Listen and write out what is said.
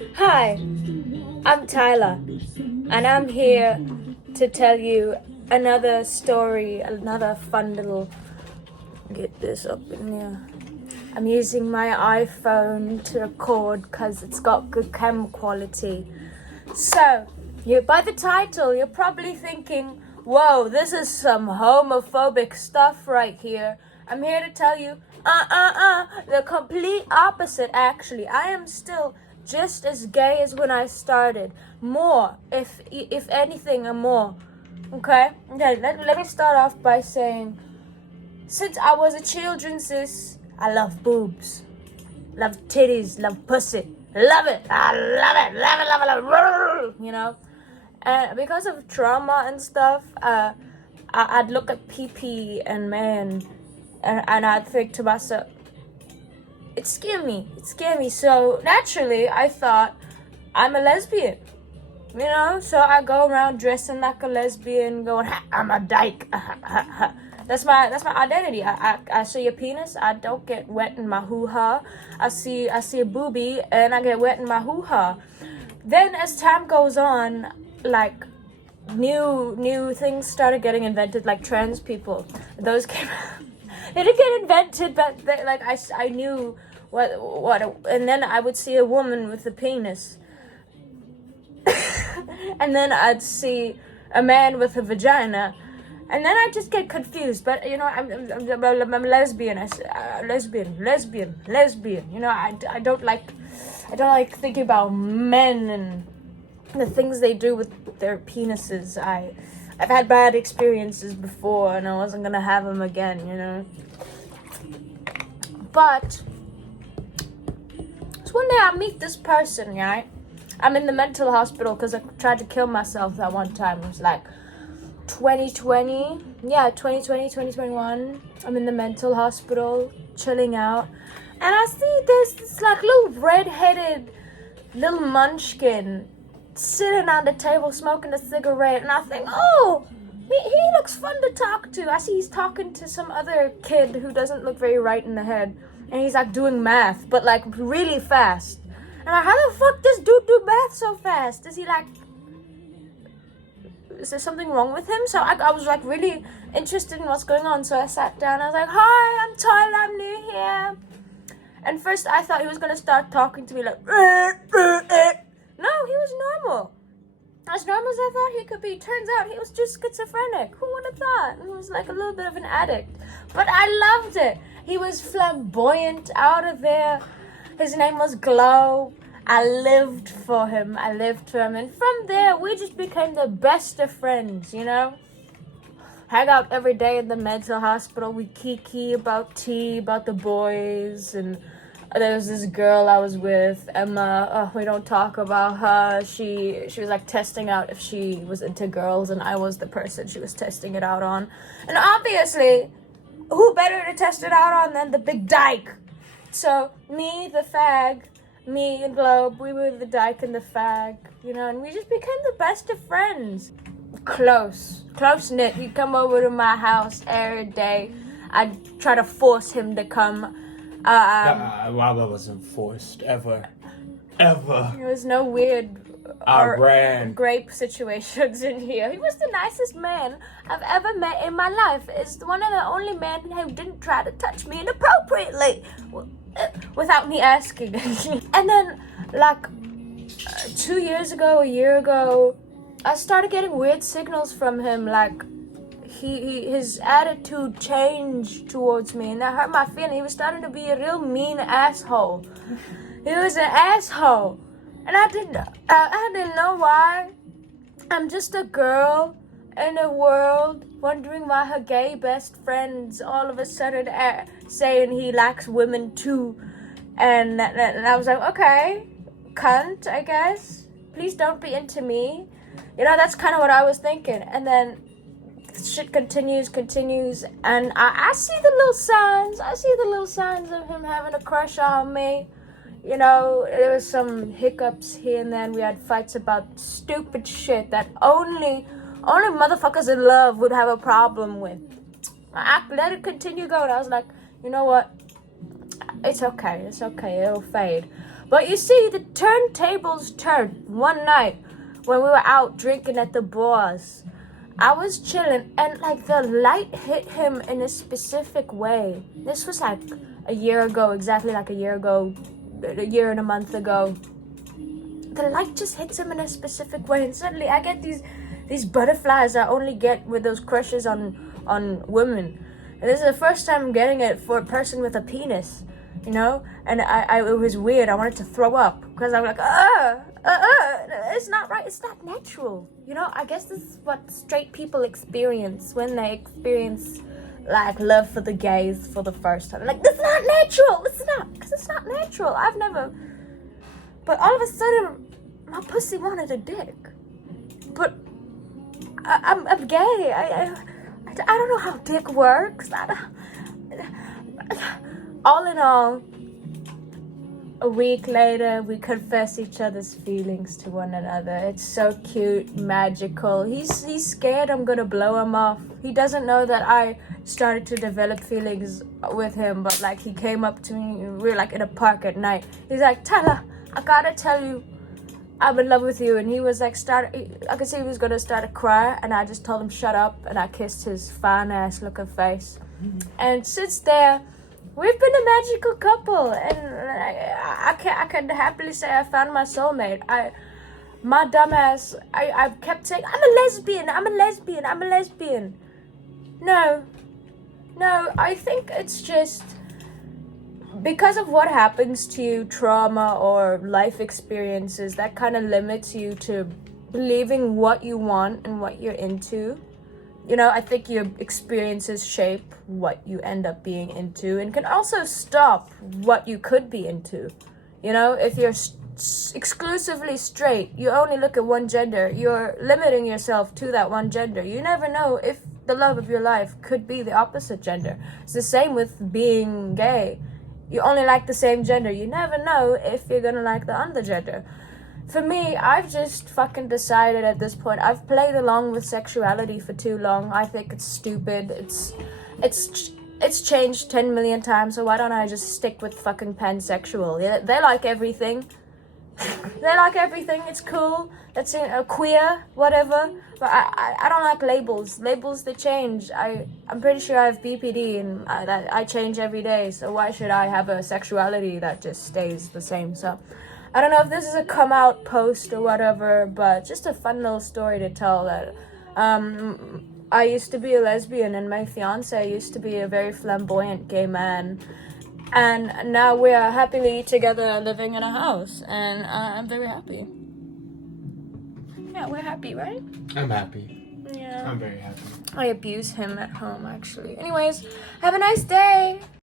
Hi, I'm Tyler, and I'm here to tell you another story, another fun little. Get this up in here. I'm using my iPhone to record because it's got good camera quality. So, by the title, you're probably thinking, whoa, this is some homophobic stuff right here. I'm here to tell you, the complete opposite actually. I am still just as gay as when I started. More, if anything, more. Okay? Let me start off by saying, since I was a children, sis, I love boobs. Love titties, love pussy. Love it. I love it. Love it, love it, love it. You know? And because of trauma and stuff, I'd look at pee and man, and I'd think to myself, it scared me. So naturally, I thought, I'm a lesbian. You know? So I go around dressing like a lesbian, going, I'm a dyke. That's my identity. I see a penis, I don't get wet in my hoo-ha. I see a boobie, and I get wet in my hoo-ha. Then as time goes on, like new things started getting invented, like trans people. Those came out. They didn't get invented, but I knew what and then I would see a woman with a penis. And then I'd see a man with a vagina. And then I just get confused, but you know, I'm lesbian. Lesbian. You know, I don't like thinking about men and the things they do with their penises. I've had bad experiences before, and I wasn't gonna have them again. You know. But so one day I meet this person, right? I'm in the mental hospital because I tried to kill myself that one time. It was like 2020, 2021. I'm in the mental hospital, chilling out, and I see this like little red-headed little munchkin sitting on the table smoking a cigarette, and I think, oh, he looks fun to talk to. I see he's talking to some other kid who doesn't look very right in the head, and he's like doing math, but like really fast. And I'm like, how the fuck does dude do math so fast? Is there something wrong with him? So I was like really interested in what's going on. So I sat down. I was like, hi, I'm Tyler. I'm new here. And first I thought he was going to start talking to me like, No, he was normal. As normal as I thought he could be. Turns out he was just schizophrenic. Who would have thought? He was like a little bit of an addict. But I loved it. He was flamboyant out of there. His name was Glow. I lived for him. And from there, we just became the best of friends, you know? Hang out every day in the mental hospital. We kiki about tea, about the boys. And there was this girl I was with, Emma. Oh, we don't talk about her. She was like testing out if she was into girls, and I was the person she was testing it out on. And obviously, who better to test it out on than the big dyke? So, me, the fag, me and Globe, we were the dyke and the fag, you know, and we just became the best of friends. Close-knit. He'd come over to my house every day. I'd try to force him to come. I wasn't forced, ever. There was no weird grape situations in here. He was the nicest man I've ever met in my life. It's one of the only men who didn't try to touch me inappropriately without me asking. And then, like, 2 years ago, a year ago, I started getting weird signals from him, like, his attitude changed towards me, and that hurt my feeling. He was starting to be a real mean asshole. He was an asshole. And I didn't know why. I'm just a girl in a world wondering why her gay best friends all of a sudden are saying he likes women too. And I was like, okay, cunt, I guess. Please don't be into me. You know, that's kind of what I was thinking. And then shit continues, and I see the little signs. I see the little signs of him having a crush on me. You know, there was some hiccups here and there, and we had fights about stupid shit that only motherfuckers in love would have a problem with. I let it continue going. I was like, you know what? It's okay. It's okay. It'll fade. But you see, the turntables turned one night when we were out drinking at the bars. I was chilling and like the light hit him in a specific way. This was like a year ago, exactly like a year ago, a year and a month ago. The light just hits him in a specific way, and suddenly I get these butterflies I only get with those crushes on women. And this is the first time I'm getting it for a person with a penis, you know? And it was weird. I wanted to throw up because I'm like, it's not right. It's not natural, you know? I guess this is what straight people experience when they experience like love for the gays for the first time. Like, this is not natural. It's not, because it's not natural. I've never. But all of a sudden, my pussy wanted a dick. But I'm gay. I don't know how dick works. All in all, a week later, we confess each other's feelings to one another. It's so cute, magical. He's scared I'm gonna blow him off. He doesn't know that I started to develop feelings with him, but like he came up to me, we were like in a park at night. He's like, Tyler, I gotta tell you, I'm in love with you. And he was like, I could see he was gonna start to cry, and I just told him shut up, and I kissed his fine ass looking face. And since there, we've been a magical couple, and I can happily say I found my soulmate. My dumbass, I kept saying, I'm a lesbian. No, I think it's just because of what happens to you, trauma or life experiences, that kind of limits you to believing what you want and what you're into. You know, I think your experiences shape what you end up being into and can also stop what you could be into. You know, if you're exclusively straight, you only look at one gender, you're limiting yourself to that one gender. You never know if the love of your life could be the opposite gender. It's the same with being gay. You only like the same gender. You never know if you're gonna like the other gender. For me, I've just fucking decided at this point, I've played along with sexuality for too long. I think it's stupid. It's changed 10 million times, so why don't I just stick with fucking pansexual? Yeah, they like everything. They like everything. It's cool. That's queer, whatever. But I don't like labels. Labels, they change. I'm pretty sure I have BPD and I change every day. So why should I have a sexuality that just stays the same? So I don't know if this is a come out post or whatever, but just a fun little story to tell that I used to be a lesbian and my fiance used to be a very flamboyant gay man. And now we are happily together living in a house, and I'm very happy. Yeah, we're happy, right? I'm happy. Yeah. I'm very happy. I abuse him at home, actually. Anyways, have a nice day.